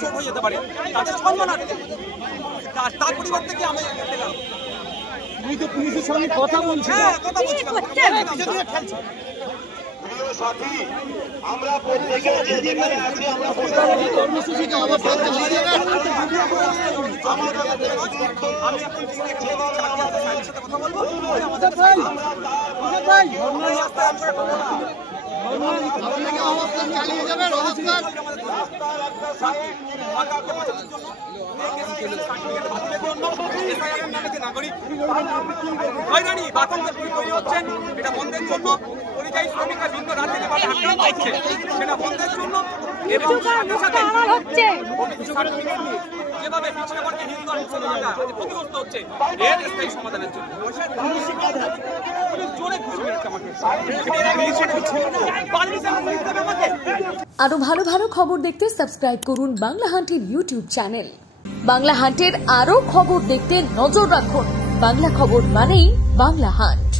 চোখ হয়ে যেতে পারে তাদের সম্মানার্থে তার পরিবর্তে কি আমি তুমি তো পুলিশের সঙ্গে কথা বলছি সাথী আমরা প্রত্যেকে যে যেখানে আছি আমরা কর্মসূচিকে অবস্থান চালিয়ে যাবেন। আমি এখন সাথে কথা বলবো অবস্থান চালিয়ে যাবেন। হয়রানি বাতাঙ্গের তৈরি হচ্ছেন এটা বন্ধের জন্য পরিযায়ী শ্রমিকরা ভিন্ন রাজ্যে আক্রান্ত হচ্ছে সেটা বন্ধের জন্য এবং যেভাবে পিছিয়ে পড়ছে হিন্দু আর মুসলমানরা ক্ষতিগ্রস্ত হচ্ছে এর স্থায়ী সমাধানের জন্য জোরে খুশি হচ্ছে আমাকে আরো ভালো ভালো খবর দেখতে সাবস্ক্রাইব করুন বাংলা হান্টের ইউটিউব চ্যানেল। বাংলা হান্টের আরো খবর দেখতে নজর রাখুন। বাংলা খবর মানেই বাংলা হান্ট।